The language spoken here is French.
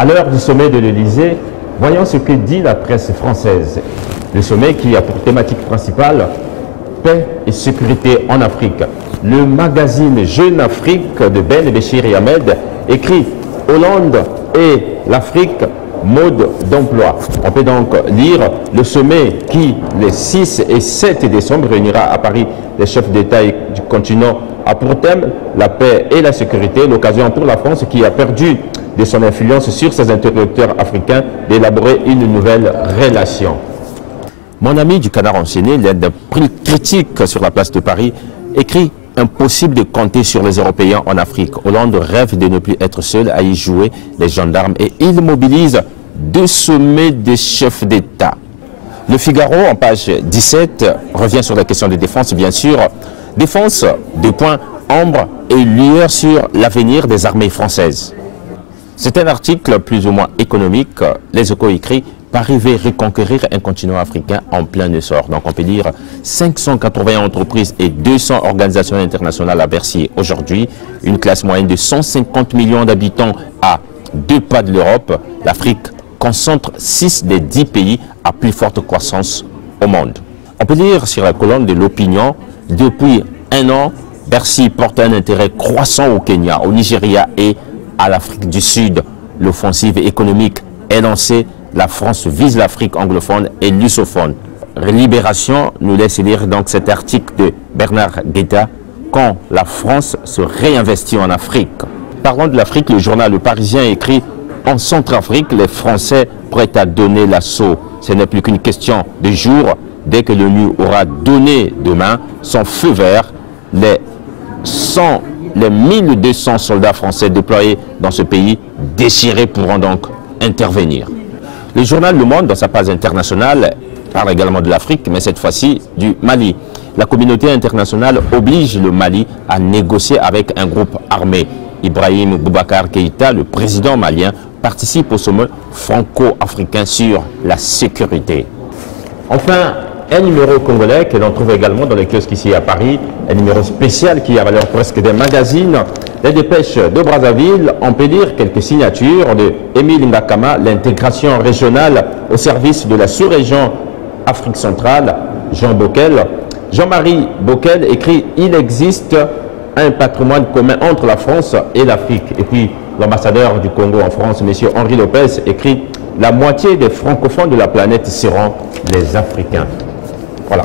À l'heure du sommet de l'Élysée, voyons ce que dit la presse française. Le sommet qui a pour thématique principale paix et sécurité en Afrique. Le magazine Jeune Afrique de Ben Béchir et Ahmed écrit « Hollande et l'Afrique, mode d'emploi ». On peut donc lire le sommet qui, les 6 et 7 décembre, réunira à Paris les chefs d'État du continent a pour thème la paix et la sécurité, l'occasion pour la France qui a perdu de son influence sur ses interlocuteurs africains d'élaborer une nouvelle relation. Mon ami du Canard enchaîné, l'aide critique sur la place de Paris, écrit « Impossible de compter sur les Européens en Afrique. Hollande rêve de ne plus être seul à y jouer les gendarmes et il mobilise 2 sommets des chefs d'État. » Le Figaro, en page 17, revient sur la question de défense, bien sûr. Défense, 2 points, ombre et lueur sur l'avenir des armées françaises. C'est un article plus ou moins économique. Les Échos écrit « Paris veut reconquérir un continent africain en plein essor ». Donc on peut dire 580 entreprises et 200 organisations internationales à Bercy aujourd'hui. Une classe moyenne de 150 millions d'habitants à 2 pas de l'Europe. L'Afrique concentre 6 des 10 pays à plus forte croissance au monde. On peut lire sur la colonne de l'opinion, depuis 1 an, Bercy porte un intérêt croissant au Kenya, au Nigeria et à l'Afrique du Sud. L'offensive économique est lancée. La France vise l'Afrique anglophone et lusophone. Libération nous laisse lire donc cet article de Bernard Guetta, quand la France se réinvestit en Afrique. Parlant de l'Afrique, le journal Le Parisien écrit « En Centrafrique, les Français prêts à donner l'assaut. Ce n'est plus qu'une question de jours. Dès que l'ONU aura donné demain son feu vert, les 1200 soldats français déployés dans ce pays déchirés pourront donc intervenir. » Le journal Le Monde, dans sa page internationale, parle également de l'Afrique, mais cette fois-ci du Mali. La communauté internationale oblige le Mali à négocier avec un groupe armé. Ibrahim Boubacar Keïta, le président malien, participe au sommet franco-africain sur la sécurité. Enfin, un numéro congolais que l'on trouve également dans les kiosques ici à Paris, un numéro spécial qui a valeur presque des magazines. Les dépêches de Brazzaville, on peut dire quelques signatures de Émile Ngakama, l'intégration régionale au service de la sous-région Afrique centrale, Jean Bockel. Jean-Marie Bockel écrit « Il existe un patrimoine commun entre la France et l'Afrique ». Et puis l'ambassadeur du Congo en France, M. Henri Lopez, écrit « La moitié des francophones de la planète seront les Africains ». Voilà.